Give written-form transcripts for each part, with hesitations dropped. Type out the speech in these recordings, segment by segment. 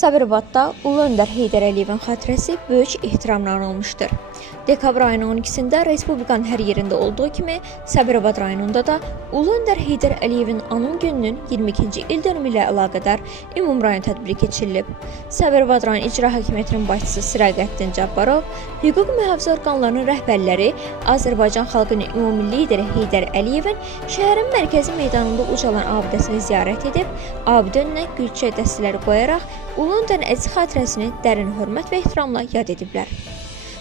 Sabirabadda Ulu Öndər Heydər Əliyevin xatirəsi böyük ehtiramla anılmışdır. Dekabr ayının 12-sində Respublikanın hər yerində olduğu kimi Sabirabad rayonunda da Ulu Öndər Heydər Əliyevin anım gününün 22-ci ildönümü ilə əlaqədar ümumrayon tədbiri keçirilib. Sabirabad rayon İcra Hakimiyyətinin başçısı Siraqəddin Cabbarov, hüquq mühafizə orqanlarının rəhbərləri, Azərbaycan xalqının ümumi lideri Heydər Əliyevin şəhərin mərkəzi meydanında ucalan abidəsini ziyarət edib, abidə önünə gül çiçək dəstələri qoyaraq Ulu Öndərin əziz xatirəsini dərin hörmət və ehtiramla yad ediblər.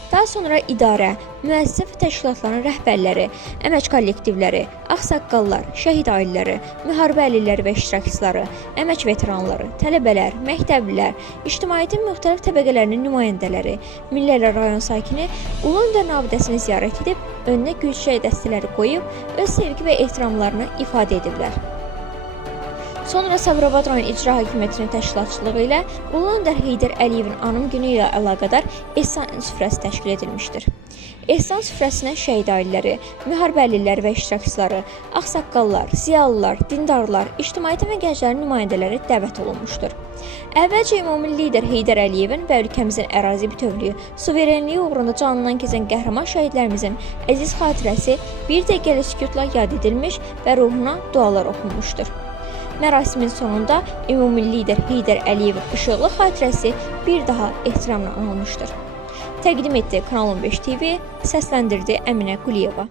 Daha sonra idarə, müəssisə və təşkilatların rəhbərləri, əmək kollektivləri, ağsaqqallar, şəhid ailələri, müharibə əlilləri və iştirakçıları, əmək veteranları, tələbələr, məktəblilər, ictimaiyyətin müxtəlif təbəqələrinin nümayəndələri, minlərlə rayon sakini Ulu Öndərin abidəsini ziyarət edib, önünə gül çiçək dəstələri qoyub, öz sevgi və ehtiramlarını ifadə ediblər. Sonra Sabirabad rayon İcra Hakimiyyətinin təşkilatçılığı ilə Ulu Öndər Heydər Əliyevin anım günü ilə əlaqədar ehsan süfrəsi təşkil edilmişdir. Ehsan süfrəsinə şəhid ailələri, müharibə əlilləri və iştirakçıları, ağsaqqallar, ziyalılar, dindarlar, ictimaiyyətin və gənclərin nümayəndələri dəvət olunmuşdur. Əvvəlcə ümumi lider Heydər Əliyevin və ölkəmizin ərazi bütövlüyü, suverenliyi uğrunda canından keçən qəhrəman şəhidlərimizin əziz xatirəsi bir dəqiqəlik sükutla yad edilmiş və ruhuna dualar oxunmuşdur. Mərasimin sonunda ümumi lider Heydər Əliyevin işıqlı xatirəsi bir daha ehtiramla anılmışdır. Təqdim etdi Kanal 15 TV, səsləndirdi Əminə Quliyeva.